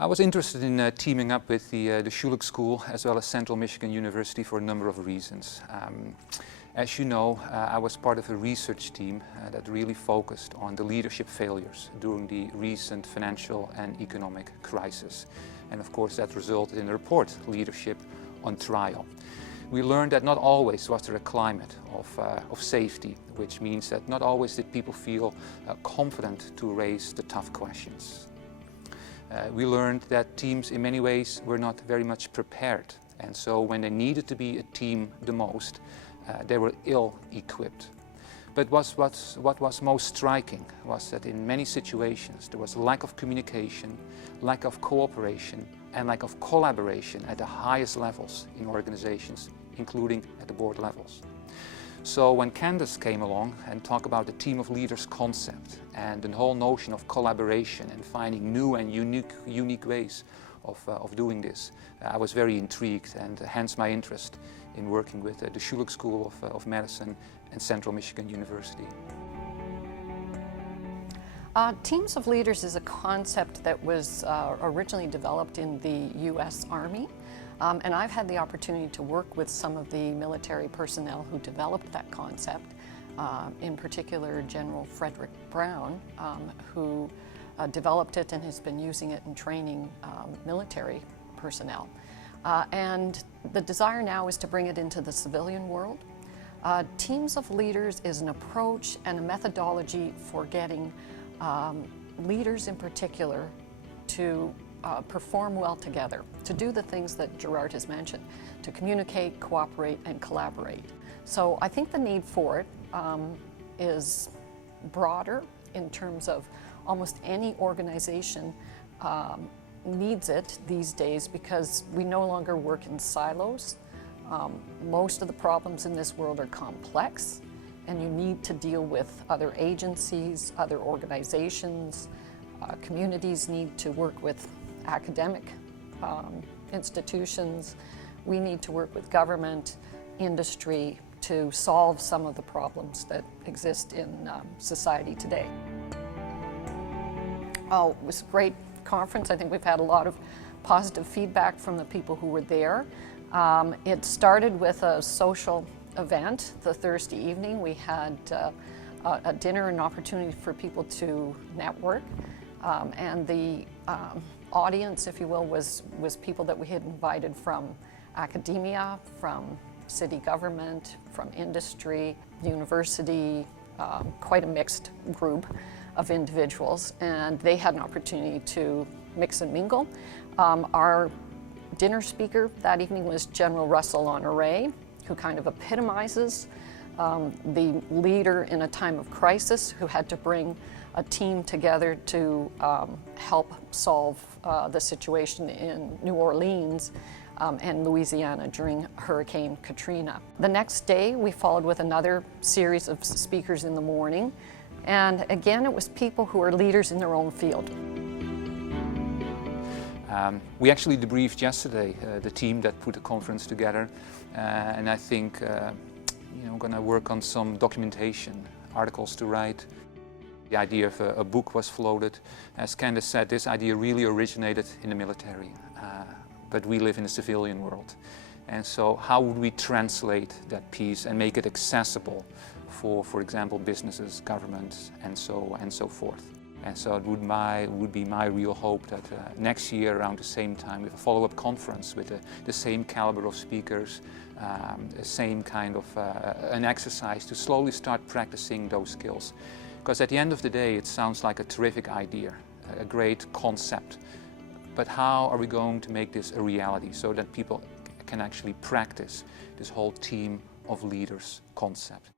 I was interested in teaming up with the Schulich School as well as Central Michigan University for a number of reasons. As you know, I was part of a research team that really focused on the leadership failures during the recent financial and economic crisis. And of course that resulted in a report, Leadership on Trial. We learned that not always was there a climate of safety, which means that not always did people feel confident to raise the tough questions. We learned that teams in many ways were not very much prepared, and so when they needed to be a team the most, they were ill-equipped. But what was most striking was that in many situations there was a lack of communication, lack of cooperation and lack of collaboration at the highest levels in organizations, including at the board levels. So when Candace came along and talked about the team of leaders concept and the whole notion of collaboration and finding new and unique ways of doing this, I was very intrigued, and hence my interest in working with the Schulich School of Medicine and Central Michigan University. Teams of leaders is a concept that was originally developed in the U.S. Army. And I've had the opportunity to work with some of the military personnel who developed that concept, in particular General Frederick Brown, who developed it and has been using it in training military personnel. And the desire now is to bring it into the civilian world. Teams of leaders is an approach and a methodology for getting leaders in particular to perform well together, to do the things that Gerard has mentioned, to communicate, cooperate, and collaborate. So I think the need for it is broader in terms of almost any organization needs it these days, because we no longer work in silos. Most of the problems in this world are complex, and you need to deal with other agencies, other organizations. Communities need to work with academic institutions. We need to work with government, industry to solve some of the problems that exist in society today. Oh, it was a great conference. I think we've had a lot of positive feedback from the people who were there. It started with a social event the Thursday evening. We had a dinner, an opportunity for people to network, and the audience, if you will, was people that we had invited from academia, from city government, from industry, university, quite a mixed group of individuals, and they had an opportunity to mix and mingle. Our dinner speaker that evening was General Russell Honore, who kind of epitomizes the leader in a time of crisis who had to bring a team together to help solve the situation in New Orleans and Louisiana during Hurricane Katrina. The next day we followed with another series of speakers in the morning, and again it was people who are leaders in their own field. We actually debriefed yesterday the team that put the conference together, and I think I'm going to work on some documentation, articles to write. The idea of a book was floated. As Candace said, this idea really originated in the military, but we live in a civilian world. And so how would we translate that piece and make it accessible for example, businesses, governments, and so forth. And so it would be my real hope that next year around the same time, with a follow-up conference with the same caliber of speakers, the same kind of an exercise to slowly start practicing those skills. Because at the end of the day, it sounds like a terrific idea, a great concept. But how are we going to make this a reality so that people can actually practice this whole team of leaders concept?